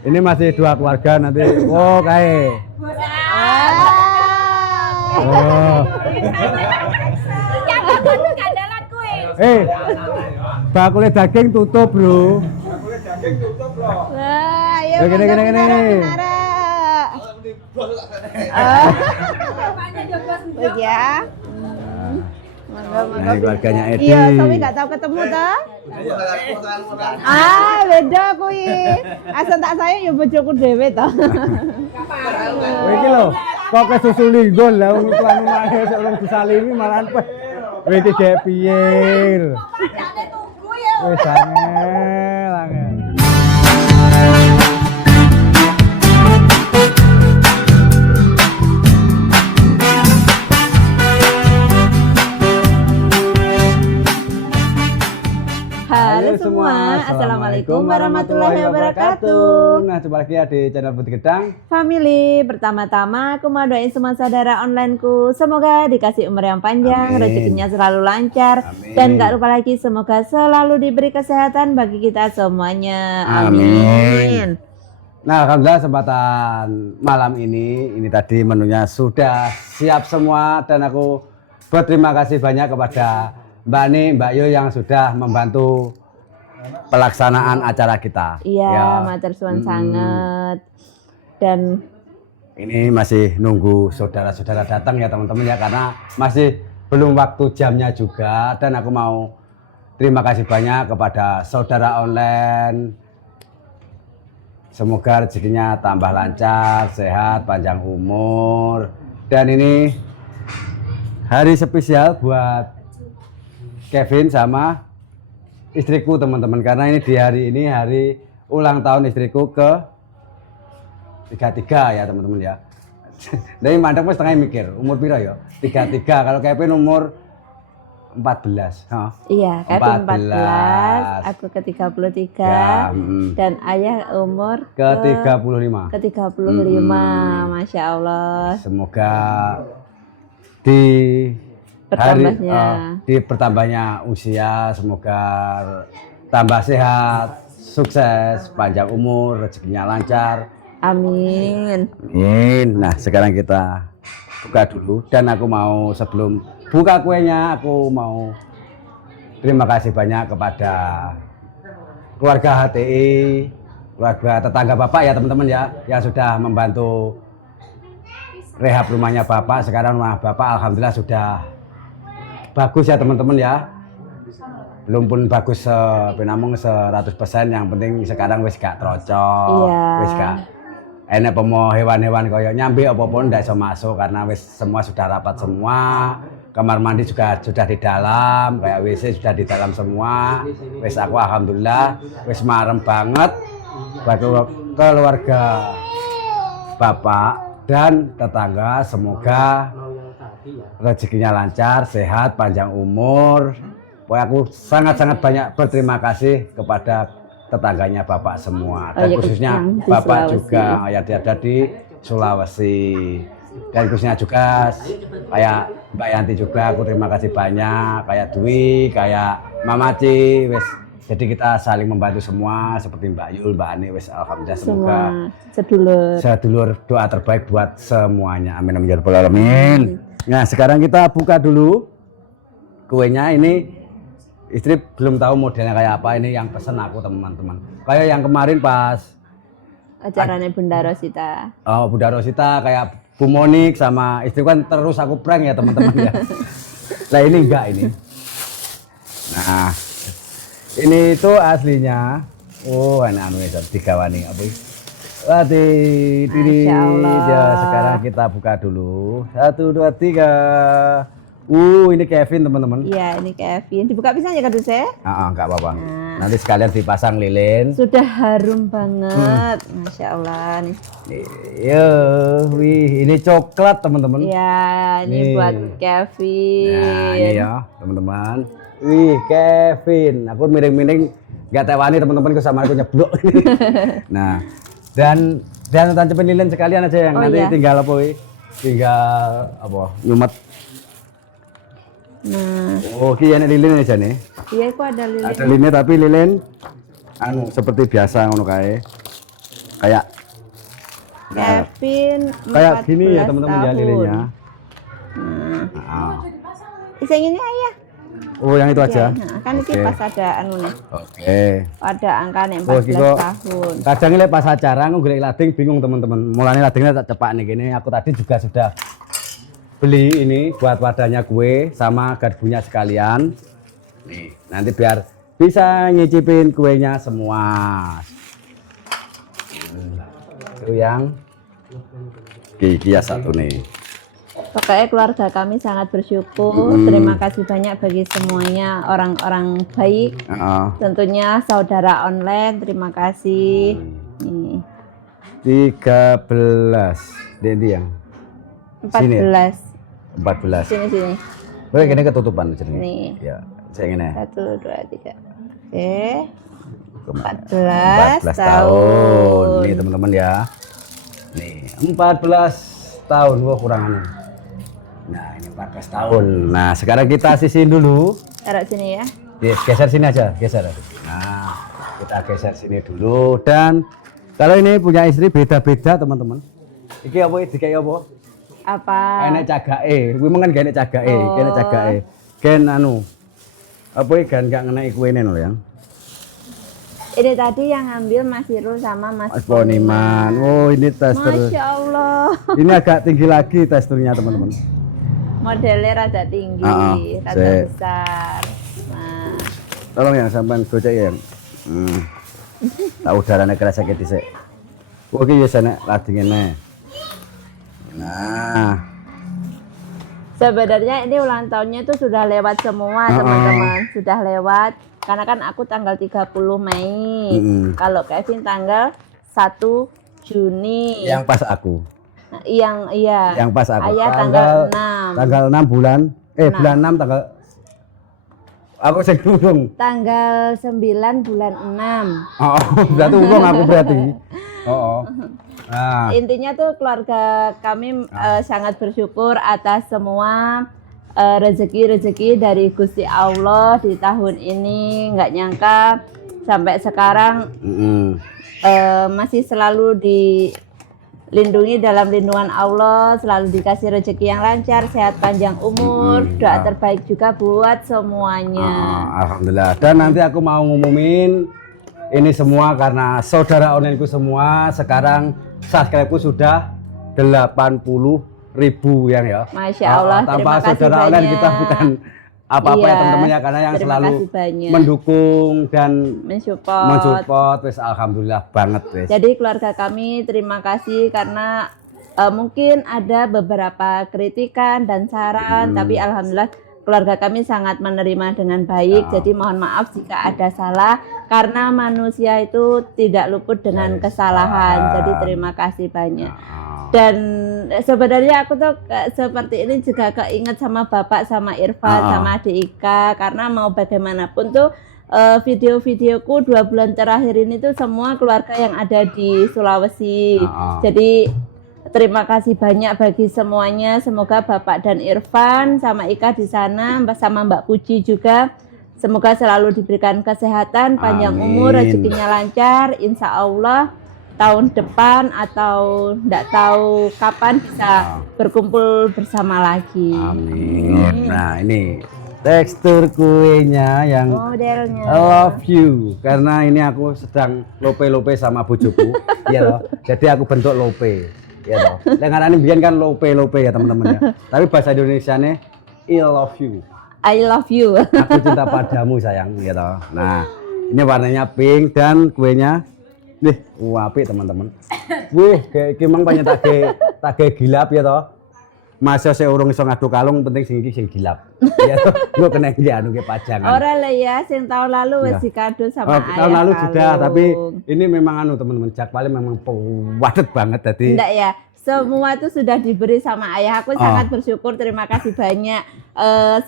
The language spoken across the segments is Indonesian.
Ini masih dua keluarga nanti. Oh, kae. Oh. Bakule daging tutup, Bro. Bakule daging tutup loh. Wah, ayo. Gini. Ya. Nah, keluarganya Edi. Iya, Somi nggak tahu ketemu toh? Beda kuwi. Asal tak sayang ya bojoku dhewe toh. Kowe iki lho, kok kesusu linggol lah wong tuan omah sok disalimi malahan pe. Kowe iki gek piye? Wis angel. Halo semua, Assalamualaikum warahmatullahi wabarakatuh. Nah, jumpa lagi ya di channel Putih Gedang Family, pertama-tama aku mau doain semua saudara onlineku semoga dikasih umur yang panjang, Amin. rezekinya selalu lancar, Amin. dan gak lupa lagi semoga selalu diberi kesehatan bagi kita semuanya. Amin. Nah, alhamdulillah kesempatan malam ini tadi menunya sudah siap semua dan aku berterima kasih banyak kepada Mbak Ni, Mbak Yo yang sudah membantu pelaksanaan acara kita. Iya, Ya. matur suwun sangat. Dan Ini masih nunggu saudara-saudara datang ya teman-teman ya, karena masih belum waktu jamnya juga, dan aku mau terima kasih banyak kepada saudara online. Semoga rezekinya tambah lancar, sehat, panjang umur. Dan ini hari spesial buat Kevin sama istriku teman-teman, karena ini di hari ini hari ulang tahun istriku ke 33 ya teman-teman ya. Dari mandek mas setengah mikir umur piro ya? 33. Kalau Kevin umur 14. Hah? iya, Kevin 14, aku ke 33, Ya, dan ayah umur ke 35. ke 35, Masya Allah. Semoga di di bertambahnya usia, semoga tambah sehat, sukses, panjang umur, rezekinya lancar. Amin. Amin. Nah, sekarang kita buka dulu, dan aku mau sebelum buka kuenya, aku mau terima kasih banyak kepada keluarga HTI, keluarga tetangga Bapak ya teman-teman ya, yang sudah membantu rehab rumahnya Bapak. Sekarang rumah Bapak alhamdulillah sudah bagus ya teman-teman ya. Belum pun bagus penamung 100%, yang penting sekarang wis gak trocok, Iya. wis gak enak pemo hewan-hewan koyo nyambi apapun ndak iso masuk karena wis semua sudah rapat semua. Kamar mandi juga sudah di dalam, kayak WC sudah di dalam semua. Wis aku alhamdulillah wis marem banget bagi keluarga Bapak dan tetangga, semoga rezekinya lancar, sehat, panjang umur. Pokoknya aku sangat-sangat banyak berterima kasih kepada tetangganya Bapak semua, dan khususnya Bapak juga yang ada di Sulawesi, dan khususnya juga kayak Mbak Yanti juga aku terima kasih banyak, kayak Dwi, kayak Mamaci, wes. Jadi kita saling membantu semua, seperti Mbak Yul, Mbak Ani, wes alhamdulillah semoga sedulur doa terbaik buat semuanya. Amin amin ya rabbal alamin. Nah, sekarang kita buka dulu kuenya. Ini istri belum tahu modelnya kayak apa, ini yang pesen aku teman-teman. Kayak yang kemarin pas acaranya Bunda Rosita. Oh, Bunda Rosita, kayak Bu Monik sama istri kan terus aku prank ya teman-teman ya. Nah, ini enggak ini. Nah, ini itu aslinya. Oh, enak anu ya, digawani apa ini? Wah, ini ya, sekarang kita buka dulu. 1 2 3. Ini Kevin teman-teman. Iya, ini Kevin. Dibuka bisa ya kadus ya? Enggak apa-apa. Nanti sekalian dipasang lilin. Sudah harum banget. Masya Allah nih. Wih, ini coklat teman-teman. Iya, ini buat Kevin. Nah, ini ya teman-teman. Wih, Kevin. Aku miring-miring nggak tewani teman-teman, ke sama aku nyeblok. Nah, dan tancapin lilin sekalian aja yang nanti iya. Tinggal apa? Tinggal apa? Nyumet. Nah. Oh, ini lilin aja nih. Iya, aku ada lilin. Ada lilin tapi lilin anu seperti biasa ngono kae. Kayak Kevin kayak gini ya 14 teman-teman ya tahun. lilinnya. Nah, Nah. iseng ini ayah. Oh, yang itu aja. Nah, kan ini Oke. pas ada anu nih. Oke. Ada angkanya Oh, 14 Kiko. tahun. Kadang ini pas acara aku golek lading bingung teman-teman. Mulanya ladingnya tak cepak nih gini. Aku tadi juga sudah beli ini buat wadahnya kue sama garpunya sekalian. Nih, nanti biar bisa nyicipin kuenya semua. Itu yang gigi ya satu nih. Pokoknya keluarga kami sangat bersyukur. Terima kasih banyak bagi semuanya orang-orang baik. Heeh. Tentunya saudara online, terima kasih. Nih, 13. Ini yang 14. 14. Sini. Boleh gini ketutupan sini. Nih. Ya, saya ingin 1, 2, 3. Oke. 14 14 tahun. tahun. Nih teman-teman ya. Nih, 14 tahun. Wah, kurang anu. Nah, ini 14 tahun. Nah, sekarang kita sisihin dulu. Taruh sini ya. Geser sini aja, geser. Nah, kita geser sini dulu. Dan kalau ini punya istri beda-beda teman-teman. Iki apa? Iki kayak apa? Apa? Enek cagake. Kuwi mengen gak enek cagake, Oh. enek cagake. Gen anu. Apa iki kan gak ngeneki kuene lho yang. Ini tadi yang ngambil Mas Irul sama Mas Mas Poniman. Oh, ini tester. Masya Allah. Ini agak tinggi lagi testernya teman-teman. Modelnya rada tinggi, rada sip. besar. Nah, Tolong yang sampean gocek ya. Tak udarane kerasa sakit dhisik. Oh, iki ya senek ladingene. Nah, sebenarnya ini ulang tahunnya itu sudah lewat semua teman-teman, sudah lewat. Karena kan aku tanggal 30 Mei. Kalau Kevin tanggal 1 Juni. yang pas aku. Nah, iya. Yang pas aku. Ayah tanggal 6. Tanggal 6 bulan. Bulan 6 tanggal. Aku sing durung. Tanggal 9 bulan 6. Oh, berarti urung aku berarti. Oh. Nah, Intinya tuh keluarga kami sangat bersyukur atas semua rezeki-rezeki dari Gusti Allah di tahun ini. Nggak nyangka sampai sekarang masih selalu dilindungi dalam lindungan Allah, selalu dikasih rezeki yang lancar, sehat panjang umur. Doa terbaik juga buat semuanya. alhamdulillah. Dan nanti aku mau ngumumin ini semua karena saudara onlineku semua sekarang subscribe-ku sudah 80.000 yang ya. Masya Allah, Tanpa terima kasih saudara online banyak. kita bukan apa-apa ya Iya, teman-teman ya, karena yang terima selalu kasih banyak. mendukung dan Mensupport. mensupport wis alhamdulillah banget wis. Jadi keluarga kami terima kasih karena mungkin ada beberapa kritikan dan saran, tapi alhamdulillah keluarga kami sangat menerima dengan baik. Jadi mohon maaf jika ada salah karena manusia itu tidak luput dengan kesalahan. Jadi terima kasih banyak. Dan sebenarnya aku tuh seperti ini juga keinget sama Bapak sama Irfan sama adik Ika, karena mau bagaimanapun tuh video-videoku 2 bulan terakhir ini tuh semua keluarga yang ada di Sulawesi. Jadi terima kasih banyak bagi semuanya. Semoga Bapak dan Irfan sama Ika di sana sama Mbak Puji juga semoga selalu diberikan kesehatan, panjang umur, rezekinya lancar, insya Allah tahun depan atau enggak tahu kapan bisa berkumpul bersama lagi. Amin. Nah, ini tekstur kuenya yang Modelnya. I love you, karena ini aku sedang lope-lope sama bojoku, ya loh. Jadi aku bentuk lope, ya loh. Dengaran ini kan lope-lope ya teman-teman ya. Tapi bahasa Indonesianya I love you. I love you. Aku cinta padamu sayang, ya toh. Nah, ini warnanya pink dan kuenya nih, apik teman-teman. Wih, kayak kimang banyak tage gilap ya toh. Masa saya urung iso ngadu kalung, penting sing iki sing gilap. Ya toh, gua kena iki anu ke pajangan. Ora lah ya, sing tahun lalu wis dikado sama ayah. Tahun lalu sudah, kalung. tapi ini memang anu teman-teman, Jak paling memang padet banget tadi. Enggak ya, semua itu sudah diberi sama ayah. Aku sangat bersyukur, terima kasih banyak.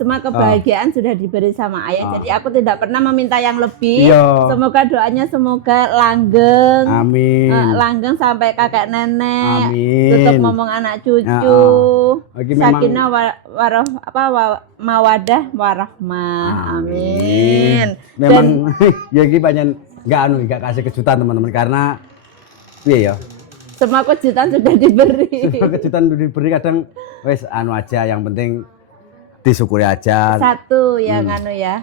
Semua kebahagiaan sudah diberi sama ayah. Jadi aku tidak pernah meminta yang lebih. Iya. Semoga doanya semoga langgeng. Amin. Langgeng sampai kakek nenek. Amin. Tutup ngomong anak cucu. Lagi memang- Sakinah mawadah warahmah. Amin. Memang ya iki banyak enggak kasih kejutan teman-teman, karena Piye ya? Semua kejutan sudah diberi. Semua kejutan diberi kadang wes anu aja, yang penting disyukuri aja. Satu yang anu ya.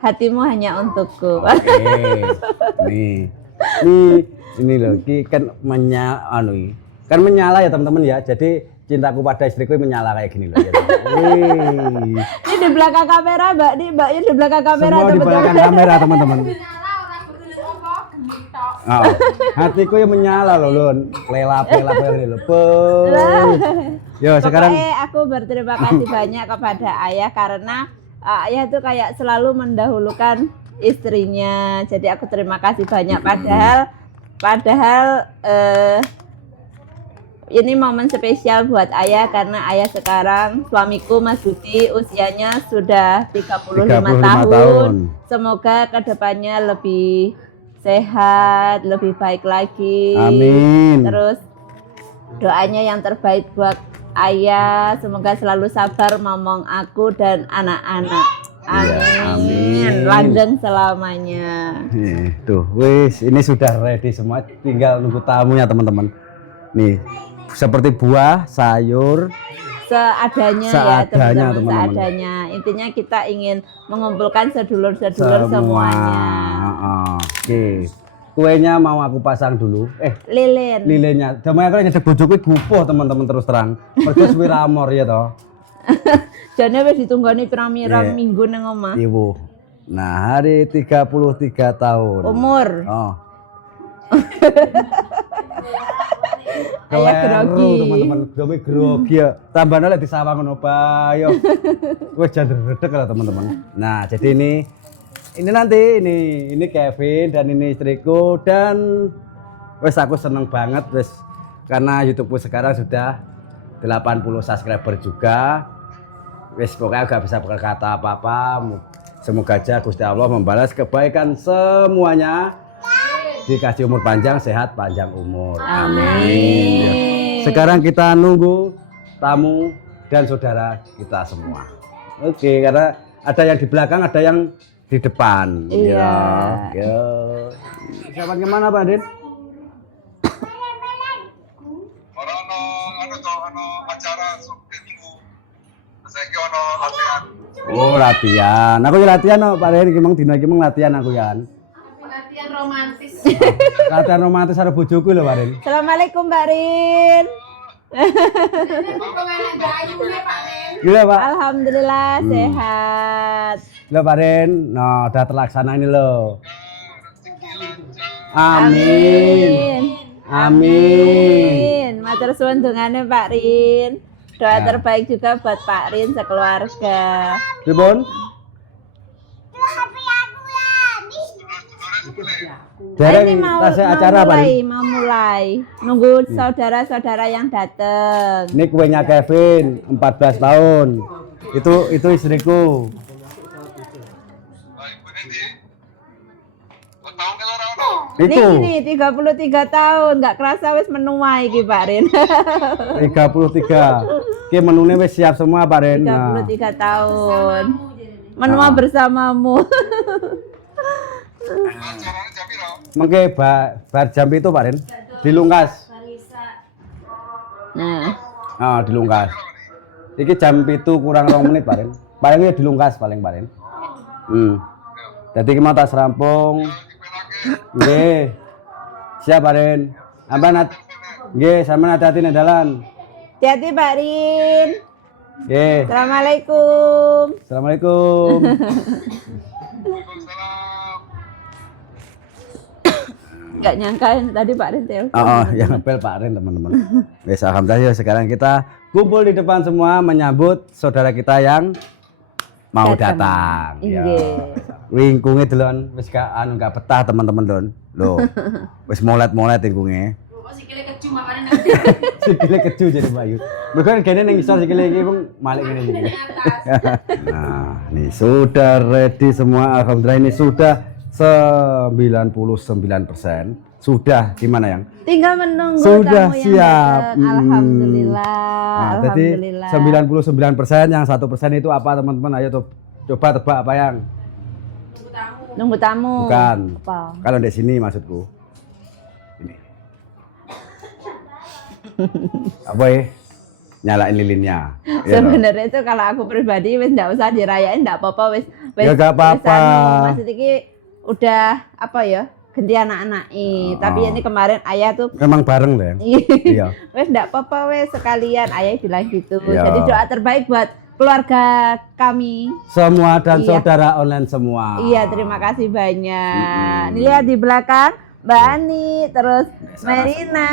Hatimu hanya untukku. Nih. Ini loh, ki kan kan menyala ya teman-teman ya. Jadi cintaku pada istriku menyala kayak gini loh. Ya. Ini di belakang kamera, Mbak. Nih, Mbaknya di belakang kamera. Semua di belakang kamera teman-teman. Oh, hatiku yang menyala loh, Lun. Lelap kayak gini loh. Yo, sekarang aku berterima kasih banyak kepada ayah karena ayah itu kayak selalu mendahulukan istrinya. Jadi aku terima kasih banyak padahal ini momen spesial buat ayah karena ayah sekarang suamiku Mas Budi usianya sudah 35 tahun. Semoga kedepannya lebih sehat, lebih baik lagi. Amin. Terus doanya yang terbaik buat ayah, semoga selalu sabar ngomong aku dan anak-anak. Amin. Ya, amin. Langgeng selamanya. Tuh, wis ini sudah ready semua, tinggal nunggu tamunya teman-teman. Nih, seperti buah, sayur, Seadanya ya teman-teman, seadanya. Intinya kita ingin mengumpulkan sedulur-sedulur semuanya. Oke. Kuenya mau aku pasang dulu. Lilin. Lilinnya. Damai aku ngecek bojoku gupoh teman-teman terus terang. Mergo suwi ramor ya toh. Jane wis ditunggoni pirang-pirang minggu nang omah. Ibu. Nah, hari 33 tahun. Umur. Oh. Ayah grogi. Teman-teman, kami grogi ya. Tambahnya lagi disawang ngono bae yo. Wis jan redek lah teman-teman. Nah, jadi ini nanti ini Kevin dan ini istriku dan wes aku seneng banget wes karena YouTubeku sekarang sudah 80 subscriber juga. Wes pokoknya gak bisa berkata apa-apa. Semoga aja Gusti Allah membalas kebaikan semuanya. Dikasih umur panjang, sehat, panjang umur. Amin. Sekarang kita nunggu tamu dan saudara kita semua. Oke, karena ada yang di belakang, ada yang di depan. Iya. Ya. Siapa gimana Pak Din? acara minggu. Saiki ono latihan. Oh, latihan. Aku ya latihan Pak Din, gimang dina iki latihan aku ya. Latihan romantis. Latihan romantis karo bojoku lho Pak Din. Assalamualaikum Mbak Rin. Gila Pak. Alhamdulillah sehat. Loh Pak Rin, nah udah terlaksana ini loh. Amin. Amin. Matur suwun dongane Pak Rin. Doa terbaik juga buat Pak Rin sekeluarga. Pripun? Ini mau acara mulai, mau mulai. Nunggu saudara-saudara yang datang. Ini kuenya Kevin, 14 tahun. Itu istriku. Ini 33 tahun, nggak kerasa wis menua iki Pak Rin. 33. Ki menune wis siap semua Pak Rin. 33 tahun. Menua bersamamu. Mengke bar jam itu Pak Rin dilungkas. Nah. Dilungkas. Iki jam 7 kurang 2 menit Pak Rin. Paling dilungkas paling Pak Rin. Jadi kita tas rampung. Nggih. Siap Pak Rin. Ambanat. Nggih, sampeyan hati-hati ning dalan. Hati-hati Pak Rin. Nggih. Assalamualaikum. Assalamualaikum. Nggak nyangkain tadi Pak Rin telepon. Oh, yang ngepel Pak Rin teman-teman. Wes alhamdulillah sekarang kita kumpul di depan semua menyambut saudara kita yang mau datang. Ya. Lingkunge delon wis gak betah teman-teman Don. Loh. Wis molet-molet lingkunge. Kok sikile keju makane Sikile keju jadi Bayu. Bukan kene ning isor sikile iki Bung malik ngene iki. Nah, ini sudah ready semua alhamdulillah ini sudah 99%. Sudah gimana yang? Tinggal menunggu sudah tamu siap. Yang alhamdulillah. Nah, alhamdulillah. Jadi 99% yang 1% itu apa teman-teman? Ayo coba tebak apa yang? Nunggu tamu. Bukan. Apa? Kalau di sini maksudku. Ini. apa ya? Nyalain lilinnya. Iya, Sebenarnya itu kalau aku pribadi wis ndak usah dirayain, ndak apa-apa wis. Ya, nggak apa-apa. Maksud iki udah apa ya? Ganti anak-anak tapi ini kemarin ayah tuh memang bareng deh. Iya. wes ndak apa-apa wes sekalian ayah bilang gitu. Iya. Jadi doa terbaik buat keluarga kami. Semua dan Iya. saudara online semua. Iya, terima kasih banyak. Ini lihat di belakang Mbak Ani, terus Merina,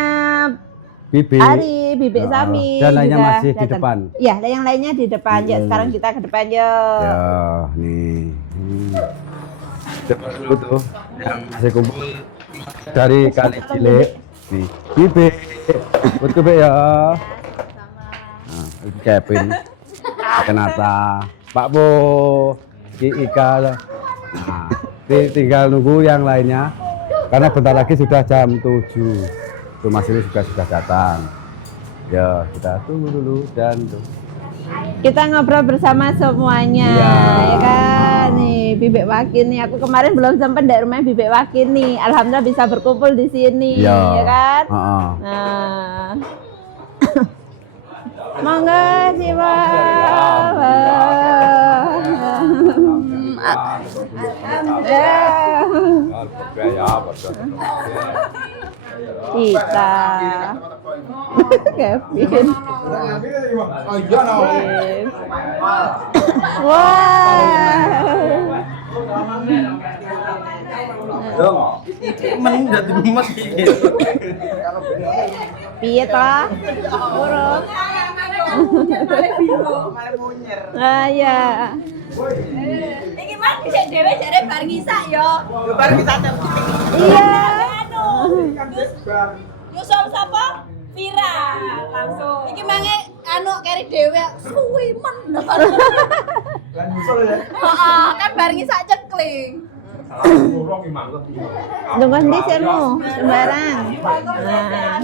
Bibi. Ari, Bibik Ya, Sami dan lainnya juga masih di datang. depan. Iya, yang lainnya di depan. Ya, sekarang kita ke depan yuk. Ya, nih. Coba dulu tuh yang masih kumpul dari kali cilik. Nih, Bibi. Betul Be ya. Nah, ini Kevin. Kenata, Pak Bo, Ki Ika. Nah, tinggal nunggu yang lainnya. Karena bentar lagi sudah jam 7. Itu Mas Ili sudah datang. Ya, kita tunggu dulu dan Kita ngobrol bersama semuanya, Iya. ya kan? Nih, Bibik Wakin nih. Aku kemarin belum sempat dari rumah Bibik Wakin nih. Alhamdulillah bisa berkumpul di sini, Iya. ya kan? Heeh. Nah, monggo sih kita Kevin. Wah. Piye toh? Urut. Ah ya. Iki mah dhisik dhewe jare bar ngisak yo. Bar ngisak Iya. anu. Nyusul sapa? Vira langsung. Iki mange anu keri dhewe suwi men. Lan nyusul ya. Heeh, kan bar ngisak cekling. Tunggu ndi semu sembarang. Nah.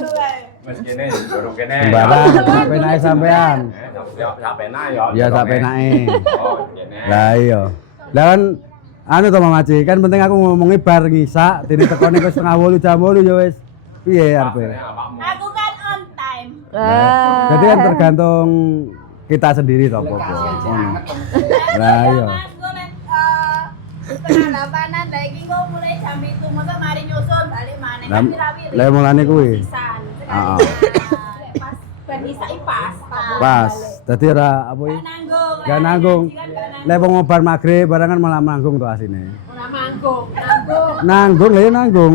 Mas kene durung kene. Sembarang sampai naik sampean. Sampai naik ya. Ya sampai naik. Oh, kene. Lah iya. Lah kan anu to Mama Ci, kan penting aku ngomongi bar ngisak, dene tekone wis setengah 8 jam 8 ya wis. Piye arepe? Aku kan on time. Jadi kan tergantung kita sendiri to apa. Ngono. Lah iya. Mas golek setengah 8-an lagi kok mulai jam 7 masa mari nyusul balik maneh Lah kan wirawiri. lah mulane kuwi. Pisan. Heeh. Sekali pas bar ngisak pas. Pas. Dadi ora apa iki? Nanggung. Gak nanggung. Lek wong bar magrib barengan malah nanggung to asine. Ora manggung, nanggung. Nanggung lah ya nanggung.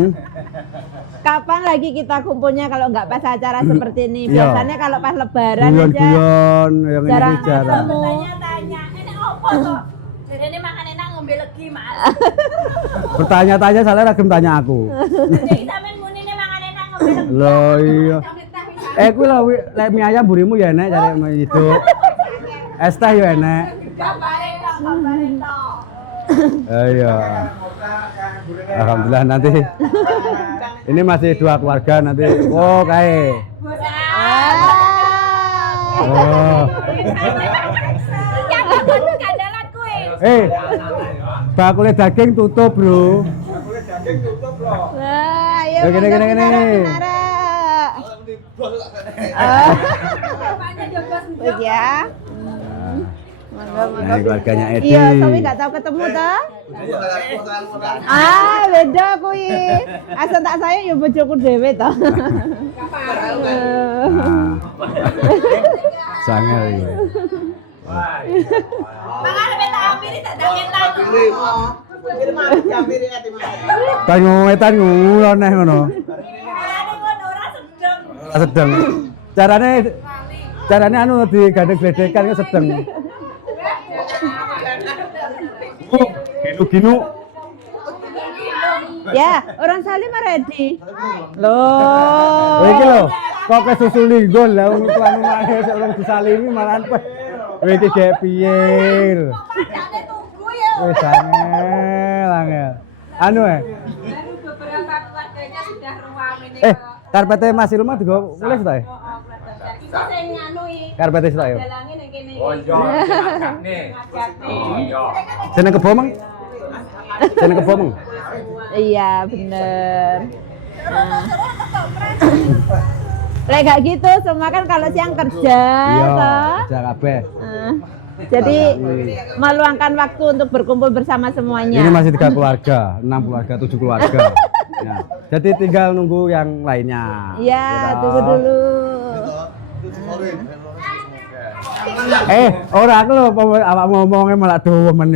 Kapan lagi kita kumpulnya kalau nggak pas acara seperti ini? Iya. Biasanya kalau pas lebaran aja. Guyon-guyon yang ini Jarang jarang. ketemu. Tanya-tanya, ini apa kok? Jadi ini makan enak ngombe legi, Mas. Bertanya-tanya salah ragam tanya aku. Jadi sampean muni ini makan enak ngombe legi. Loh iya. Kuwi lho lek mie ayam burimu ya enek cari itu. Es teh ya enek. Kabare tok, kabare tok. Iya. Alhamdulillah nanti ini masih 2 keluarga nanti. Oh, kae. Oh. Jangan kandalan kuwi. Bakule daging tutup, Bro. Wah, ayo Ya, gini, monggo, gini. Minara. Bapaknya jogos Wes ya. Monggo, Nah, monggo. keluarganya Edi. Iya, tapi nggak tahu ketemu toh. Beda kuwi. Asal tak sayang ya bojoku dhewe toh. Sangel iki. Mangan tak ampiri tak daketan. Tangu wetan ngono neh ngono. Carane ngono ora sedeng. Sedeng. Carane anu digandeng gledekan kok sedeng. Ginu-ginu. Ya, orang Salim ready. Loh. Oh iki lho, kok kesusu linggol lah wong tuane malah orang disalimi malahan pe. Kowe iki gek piye? Padane tunggu ya. Wis angel. Anu Baru beberapa keluarganya sudah ruang ini. karpete Mas Ilma digo mulih ta? Iku sing nganu iki. Karpete sik ya. Dalange ning kene. Oh iya, ngajak nih. Oh iya. Jeneng kebo Mang? Jeneng kebo Mang? Iya, bener. Lek gak gitu, semua kan kalau siang kerja, toh. kerja kabeh. Jadi meluangkan waktu untuk berkumpul bersama semuanya. Ini masih 3 keluarga, 6 keluarga, 7 keluarga. Ya. Jadi tinggal nunggu yang lainnya. Iya, Gitu. tunggu dulu. Ora aku lho awak ngomongnya malah dawa men.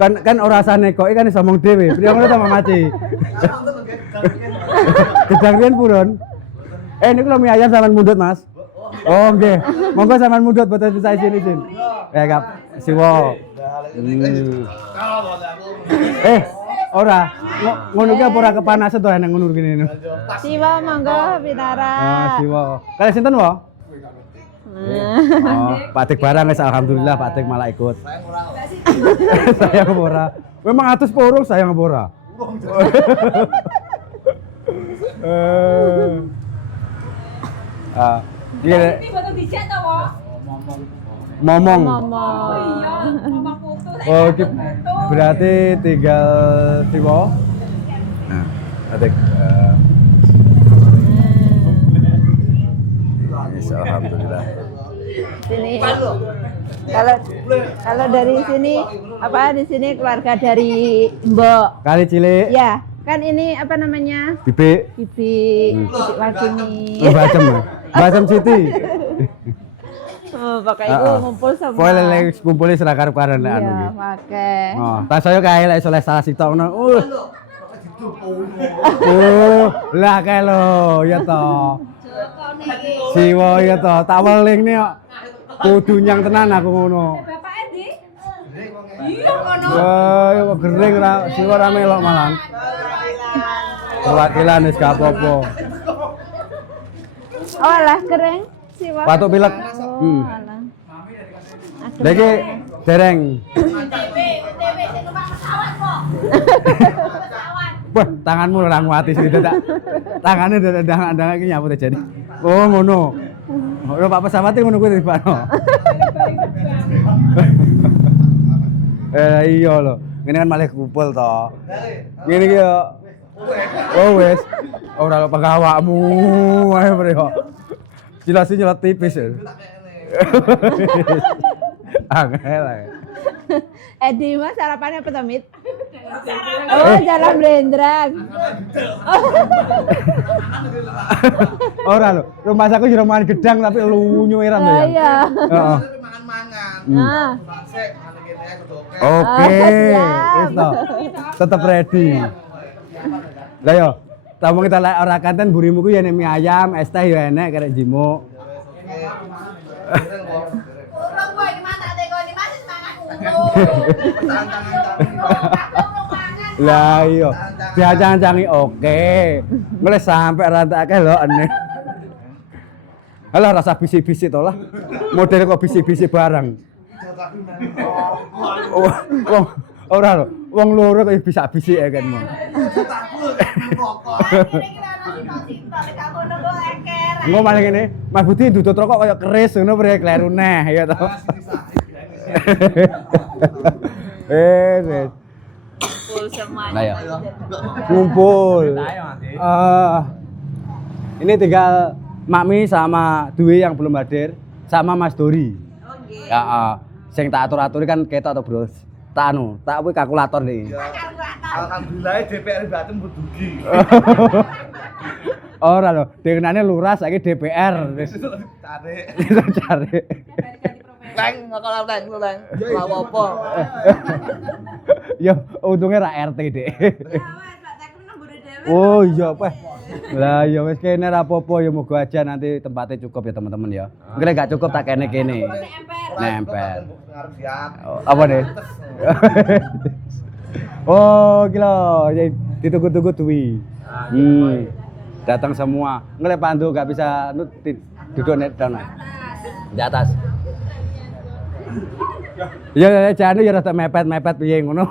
Kan ora sane kok kan iso ngomong dhewe. Priyo ngono ta Mama Maci. Gedang riyen purun. Niku lho mie ayam sampean mundut, Mas. Oh, nggih. Monggo sampean mundut boten bisa sini. Ya, Kap. Siwo. Ora. Ngono ki apa ora kepanasan to nang ngono kene. Siwa monggo Pinara. Siwo. Kalian sinten wo? Oh, Pak Dik barang wis alhamdulillah Pak Dik malah ikut. Saya ora. Memang atus porong saya ora. Iya. Ini baru dijak to, Wo? Momong. Oh iya, ngomong putus. Oh, berarti tinggal Siwo. Nah, Adik. Alhamdulillah. Sini. Kalau dari sini apa di sini keluarga dari Mbok. Kali cilik. Ya, kan ini apa namanya? Bibi. Bibi Wadini. Basem Siti. Oh, pakai itu ngumpul semua. Pokoknya lek kumpulnya serakar karan lek anu Iya, iki. pakai. Oh, tas saya kae lek soleh salah sitok ngono. Lah kae lho, ya toh. Siwo ya toh, tak weling nih kok. Kudu nyang tenan aku ngono. Bapak Endi? Iya kono. Wah, ya kok gering ra, siwo ra melok malan. Perwakilan wis gak apa-apa. Oh, alah kering Siwa. Patuk pilek. Alah. Lha iki dereng. UTW sing numpak pesawat kok. Wah, tanganmu ora nguati sing tak. Tangane ndang-ndang iki nyaput jadi. Oh, ngono. Ora Pak pesawat ngono kuwi tibano. Iya lho. Ngene kan malah kumpul to. Ngene iki yo. Oh wes. Ora pegawakmu ae mriko. Jelas nyelot tipis. Angel ae. Edi Mas sarapannya apa Tomit? Oh, jalan blendrang. Ora lho, rumah aku jero mangan gedang tapi lunyu iram ya. Iya. Heeh. Nah, Oke, siap. wis to. Tetep ready. Lah yo, tamu kita lek ora kanten burimu ku ya nek mie ayam, es teh ya enek karek jimo. Urung kowe iki masak teko iki masih mangan Lah iya, diancang-ancangi oke. Mulai sampai rantakake lho ene. Alah rasa bisi-bisi to lah. Model kok bisi-bisi barang. Wong ora lho, wong loro kok bisa bisi ya kan. Engko malah ngene, Mas Budi ndudut rokok kaya keris ngono prek kleru neh ya to. Wes. kumpul semuanya. Nah ya. Ngumpul. Ini tinggal Makmi sama Dwi yang belum hadir, sama Mas Dori. Oke. Ya, sing tak atur-atur kan ketok to, Bros. Tak anu, tak kuwi kalkulator nih. Alhamdulillah DPR Batem berdugi. Ora lho, dengenane lurah saiki DPR wis Tarik. cari. Leng, ngakal leng, leng. Ora apa-apa. Yo, untunge ra RT, Dek. Oh iya, Pak. Lah ya wis kene ra apa-apa ya moga aja nanti tempatnya cukup ya teman-teman ya. Mungkin gak cukup tak kene-kene. Nempel. Harus siap. Oh, apa nih? Oh, gila. Jadi ditunggu-tunggu Dwi. Datang semua. Ngelih Pandu gak bisa duduk net down. Di atas. Ya jane ya rada mepet-mepet piye ngono.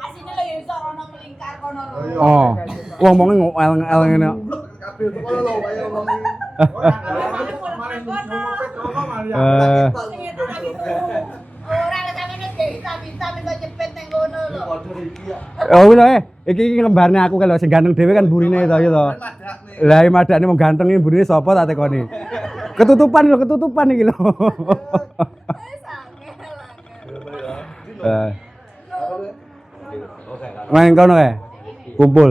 Asine lho ya iso ono melingkar kono lho. Oh. Wong wong ngel-ngel ngene. Kabeh itu kalau lo kaya ngomongin. Ora lek sampeyan wis vitamin kok nyepet nang kono lho. Oh lho iki lembarne aku kalau sing ganteng dhewe kan burine to ya to. Lah iki madane wong ganteng iki burine sapa tak tekoni. Ketutupan iki lho. Main kono kae. Kumpul.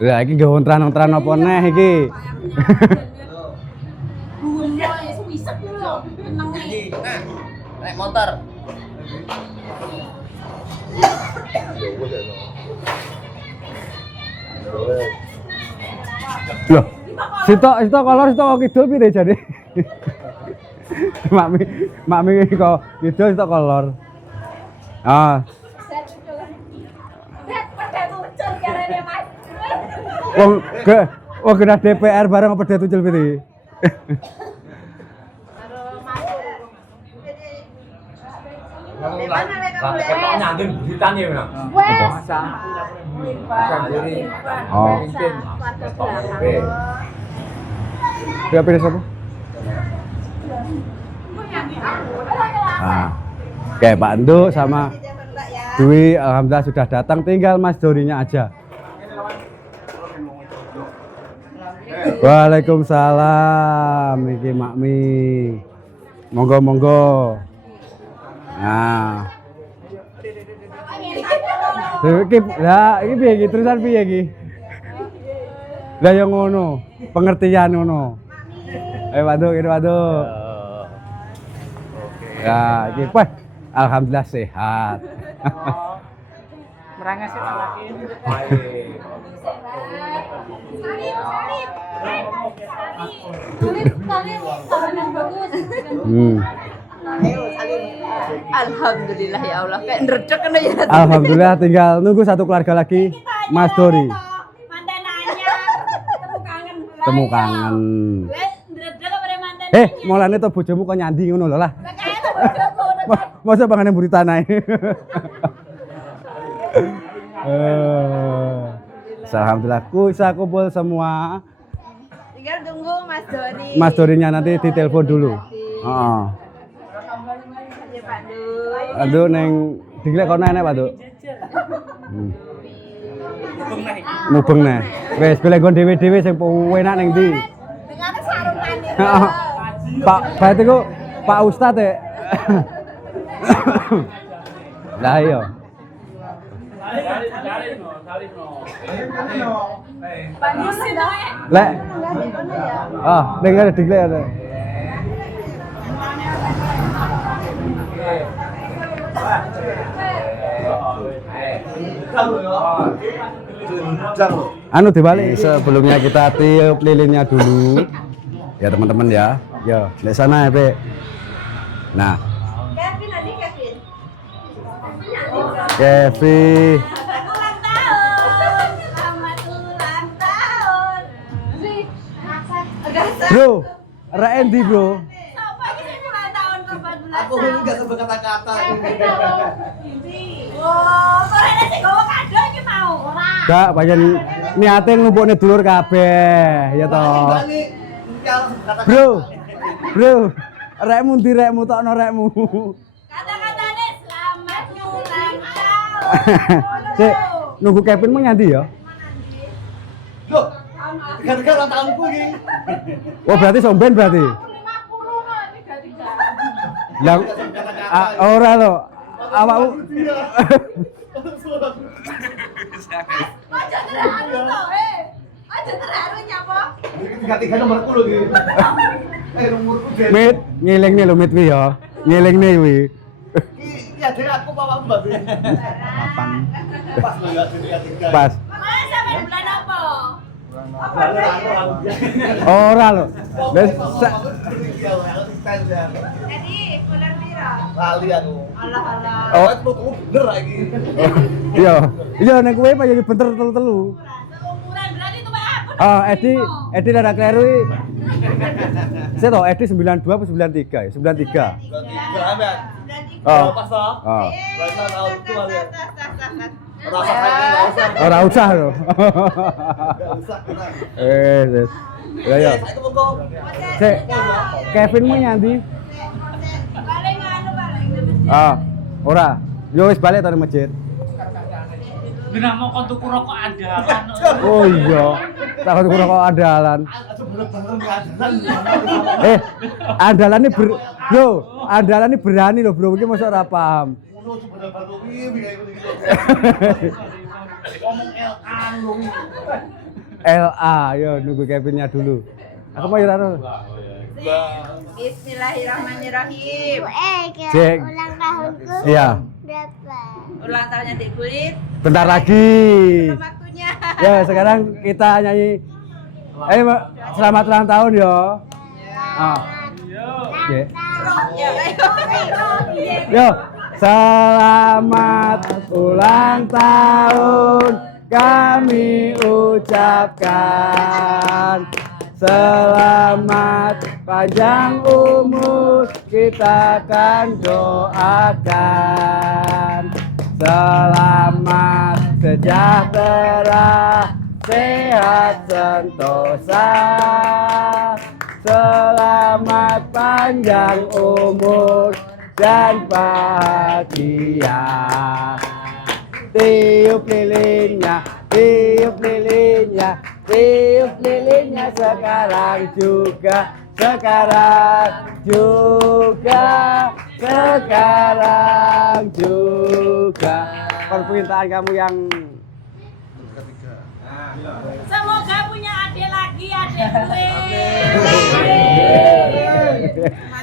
Lah iki nggo ontran-ontran apa neh iki. Naik motor. Loh, sitok kolor sitok kidul piye jane? Makmi kok kidul sitok kolor. Ah. Wong kena DPR bareng apa dia tucul piye? Nyanding buritan ya, Bang. Oh. Dia pilih siapa? Nah, kayak Pak Endo sama Dwi, alhamdulillah sudah datang, tinggal Mas Dorinya aja. Waalaikumsalam, iki Makmi. Monggo. Nah. Iki piye iki terusan piye iki? Lah yo ngono, pengertian ngono. Waduh, ini waduh. Ya, iki wah, alhamdulillah sehat. Merangas kita lagi. Alhamdulillah ya Allah, kayak ndredeg kan ya. Alhamdulillah tinggal nunggu satu keluarga lagi, Mas Dori. Mantan anyar, Temu kangen. Ndredeg apa mantan? Mulane to bojomu kok nyandi ngono lho lah. Masa panganan buritan ae. Alhamdulillah bisa kumpul semua. Tinggal tunggu Mas Dori. Mas Dorinya nanti ditelepon dulu. Heeh. Aduh neng diglek kono enek Pak Duk. Mubeng neh. Wis golek nggon dhewe-dhewe sing enak ning ndi. Dengan sarungan. Pak itu Pak Ustad ya. Lah iya. Lek. Ah, ning ada diglek ada. Anu dibalik. Sebelumnya kita tiup lilinnya dulu. Ya teman-teman ya. Yo, di sana ya, Pe. Nah. Kevin. Ulang tahun. Selamat ulang tahun. Bro, Randy bro. Apa ini sing ulang tahun ke-14? Aku enggak sebut kata-kata. Oh, kok rene sing gowo kado iki mau. Ora. Gak, pancen niate nglumpukne dulur kabeh, ya toh. Bro, rekmu ndi rekmu tokno rekmu. Kata-katane selamat ulang tahun. Sik, nunggu Kevin mau nyandi ya? Loh, tiga-tiga ulang tahunku iki. Oh, berarti somben berarti. 50 Lah ora lho. Awakmu Aja terharu to, Aja terharu nyapa? Tiga-tiga nomorku lho iki. Nomorku ben. Mit, ngelingne lho Mit wi ya. Ngelingne wi. Iki adek aku apa Mbak Ben? Kapan? Pas lho ya tiga-tiga. Pas. Mas sampe bulan apa? Ora lho. Wis Jadi bulan pira? lali aku. Alah. Oh, Aku bener iki. iya nek kowe pancen bener telu-telu. Umuran berarti tuh aku. Oh, Edi rada kleru iki. Saya tau Edi 92 apa 93 ya? 93. Tiga aman. Oh. Pas toh? Oh. Berarti tahunku kali ya. Ora usah lho. Yes. Ya. Sik, Kevin mau nyandi? Paling anu paling. Ah, ora. Yo wis balik to masjid. Benar mau kon tuku rokok ada kan. Oh iya. Takut kurang kok andalan. Andalan ini bro, andalan ini berani loh bro, ini masa ora paham. LA, yo nunggu Kevinnya dulu. Aku mau Rano. Bismillahirrahmanirrahim. Cek. Ulang tahunku Iya, berapa? Ulang tahunnya Dek Gurit. bentar lagi. Belum waktunya. Ya, sekarang kita nyanyi. Mbak, selamat ulang tahun yo. Oke. Yo, selamat ulang tahun kami ucapkan. Selamat panjang umur kita akan doakan. Selamat sejahtera, sehat sentosa. Selamat panjang umur dan bahagia. Tiup lilinnya, tiup lilinnya, tiup lilinnya sekarang juga, sekarang juga, sekarang juga. Permintaan kamu yang Semoga punya adik lagi, adik gue.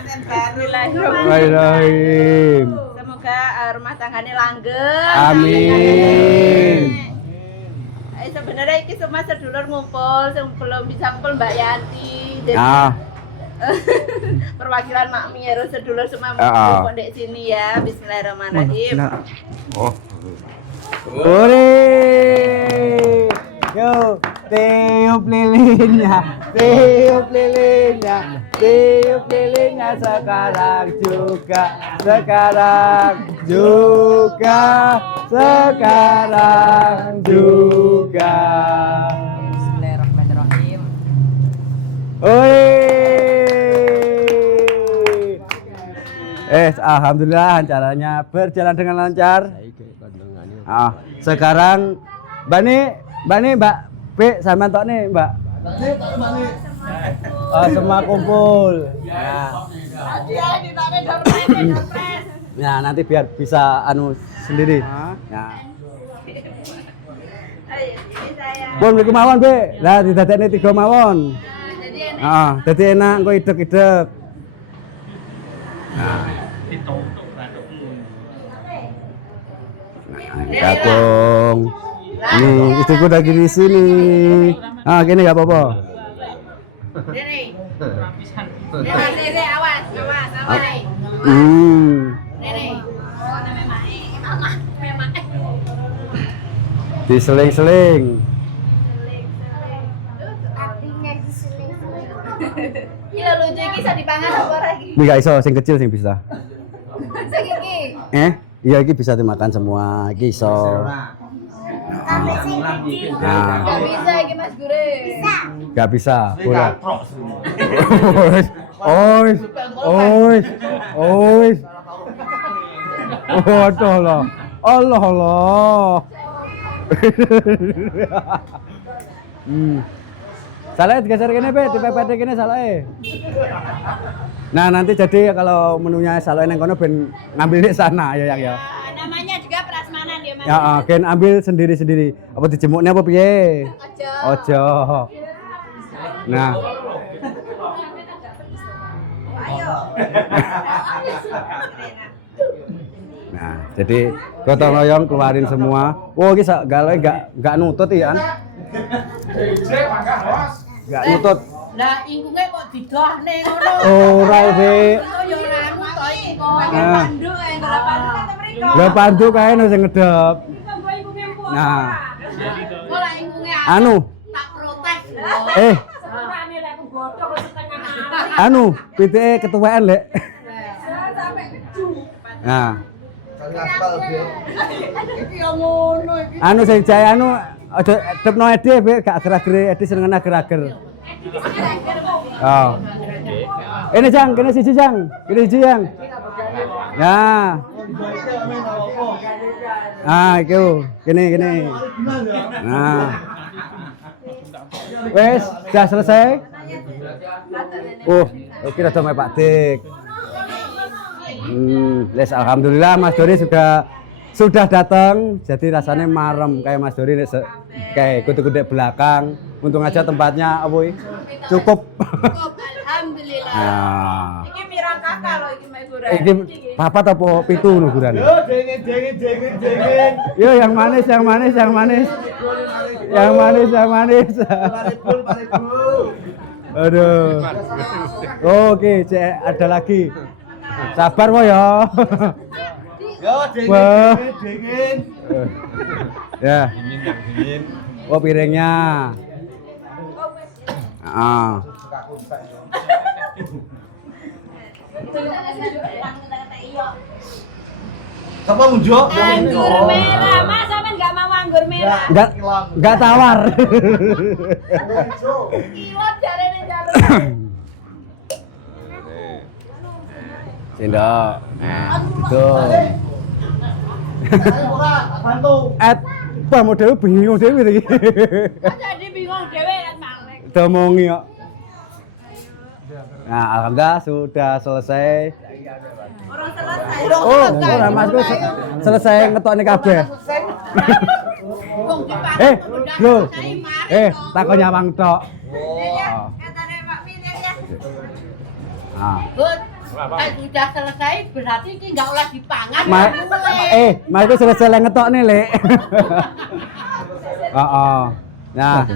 Bismillahirrahmanirrahim. Semoga rumah tangganya langgeng. Amin. Sebenarnya ini semua sedulur ngumpul, yang belum bisa ngumpul Mbak Yanti. Jadi perwakilan Mak Miro sedulur semua ngumpul di sini ya. Bismillahirrahmanirrahim. Oh. Ore. Yo, tiup lilinnya, tiup lilinnya, tiup lilinnya sekarang juga, sekarang juga, sekarang juga. Bismillahirrahmanirrahim. Alhamdulillah acaranya berjalan dengan lancar. Sekarang Mbak B sama tok nih, Mbak. Semua kumpul. Ya, nanti biar bisa sendiri. Ya. Pun iki mawon, Be. Lah didadekne 3 mawon. Dadi enak engko idek-idek. Kakung. Nih, istriku lagi di sini. Gini enggak apa-apa. Dede, awas. Dede. Diseling-seling. Apinya diseling-seling. Gila lucu iki bisa dipangan apa lagi? Ini gak iso, sing kecil sing bisa. Sing iki. Iya iki bisa dimakan semua, iki iso. Kami sing kecil. Nah, Gak bisa iki Mas Gure. Bisa. gak bisa. Bola. Ois. Allah. Salah digeser kene, Be, dipepet kene salahe. Nah, nanti jadi kalau menunya salahe nang kono ben ngambil di sana ya, Yang ya. Namanya juga prasmanan ya, Mas. Ya, gen ambil sendiri-sendiri. Apa dijemuknya apa piye? Ojo. Nah. Nah, jadi gotong royong keluarin semua. Oh, iki gawe enggak nutut ya, An? Enggak nutut. Lah ingkunge kok didohne ngono. Ora, Be. Yo ora to iki kok. Nah. Pandu kae kalau pandu kan mriko. Lah pandu kae no sing ngedep. Nah, Ora ingkunge anu, tak protes. Sepurane lek godhog setengah hari. anu, pitike ketuaan, Lek. Sampai keju. Nah, Iki yo ngono iki. anu sing jae anu aja depno Edi, Be, gak gerak-gerik Edi seneng ager-ager. Oh. Ini Jang, kene siji Jang. Kene siji Jang. Ya. Ah, iku. Gini. Nah. Wes, sudah selesai? Iki rada me Pak Dik. Les alhamdulillah Mas Dori sudah datang. Jadi rasanya marem kayak Mas Dori kayak kutu-kutu belakang. Untung aja tempatnya cukup. Alhamdulillah. Nah. Iki pira kakak lho iki Mbak Gura. Iki papat apa pitu lho gurane? Dingin. Yo yang manis. Aduh. Oke, cek ada lagi. Sabar wo ya. Yo Wah. dingin. Ya. Dingin. Oh piringnya. Siapa muncul? Anggur merah, Mas sampean enggak mau anggur merah. Enggak tawar. Kilo jarene jalur. Sendok. Tuh. Bantu. Pak model bingung dhewe iki. Jadi bingung dhewe kan Mang. Domongi kok. Nah, alhamdulillah sudah selesai. Orang selesai. Ora Masku selesai ngetokne kabeh. Wong dipangan. Bro. Takon nyawang tok. Ya, katane Pak Min ya. Ah. Bud, sudah selesai berarti ini nggak oleh dipangan. Mas itu selesai le ngetokne, Lek. Heeh. Nah.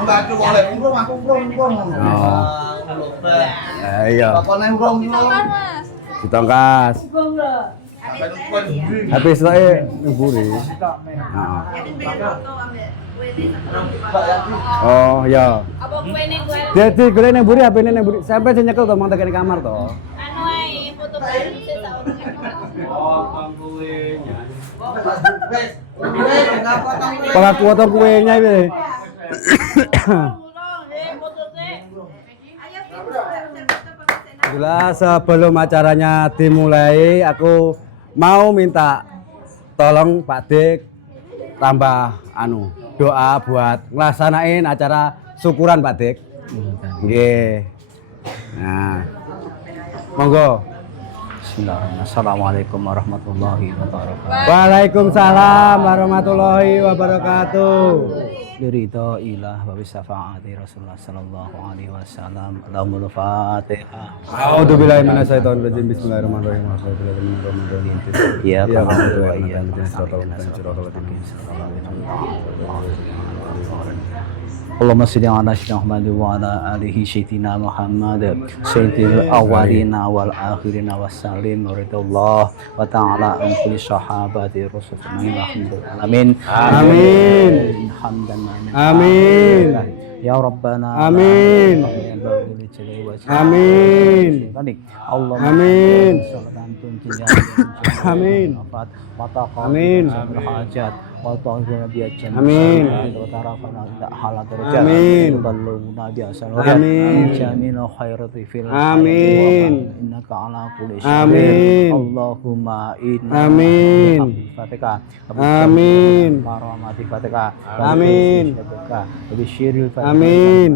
Enggak aku boleh umroh. Iya. Bakone umroh. Ditongkas. Habis itu nguburi. Oh ya. Apa kuene kuwe? Jadi gue nang buri, HP nang buri. Sampai sing nyekel to mang tekan kamar to. Anu ae foto baru sih tak Para kuota kuenya iki. Jelas sebelum acaranya dimulai, aku mau minta tolong Pak Dik tambah doa buat ngelaksanain acara syukuran Pak Dik. Nggih. Nah. Monggo. Bismillahirrahmanirrahim. Assalamualaikum warahmatullahi wabarakatuh. Waalaikumsalam warahmatullahi wabarakatuh. Liridho ilah wa bisafa'ati Rasulullah sallallahu alaihi wasallam. Allahumma Fatihah. A'udzubillahi minasyaitonir rajim. Bismillahirrahmanirrahim. Ya Alhamdulillah. wa ya. Allahumma salli ala sayyidina Muhammad wa ala alihi sayyidina Muhammad sayyidil awwalina wal akhirina wassalim waridullah wa ta'ala an kulli sahabati rasulullah amin amin hamdan Amin. ya rabbana Amin. Amin. Allah Amin. Amin. Amin. Hajat wa ta'ala bi'ajjan Amin. wa tarafana halat Amin. balluna bi'asal Amin. jamina khairati fil Amin. innaka ala kulli Amin. Allahumma inna Amin. Fatihah Amin. Rahmati Fatihah Amin. Bishiril Fatihah Amin.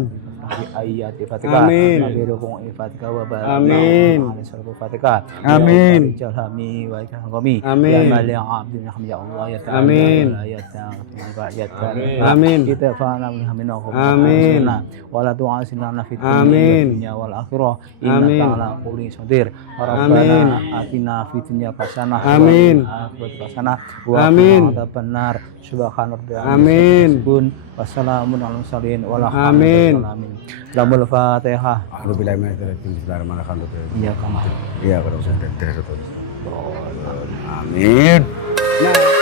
ayat Fatihah Amin. Abirukung Fatihah wa barakatuh Amin. Fatihah Amin. Jalhami wa jalhami Amin. ya mali abdin ya Allah ya ta'ala Amin. ya ta'ala ya Amin. kita fa'ala min Amin. wala tu'asina fi Amin. dunya wal akhirah Amin. innaka ala kulli qadir Amin. rabbana atina fid dunya hasanah Amin. wa fil akhirati hasanah wa Amin. qina adzabannar subhana rabbika Amin. wassalamun ala mursalin wal Amin. Lamul Fatihah. A'udzubillahi minasyaitonir rajim. Bismillahirrahmanirrahim. Iya, kamu. Iya, kalau sudah. Amin. Nah,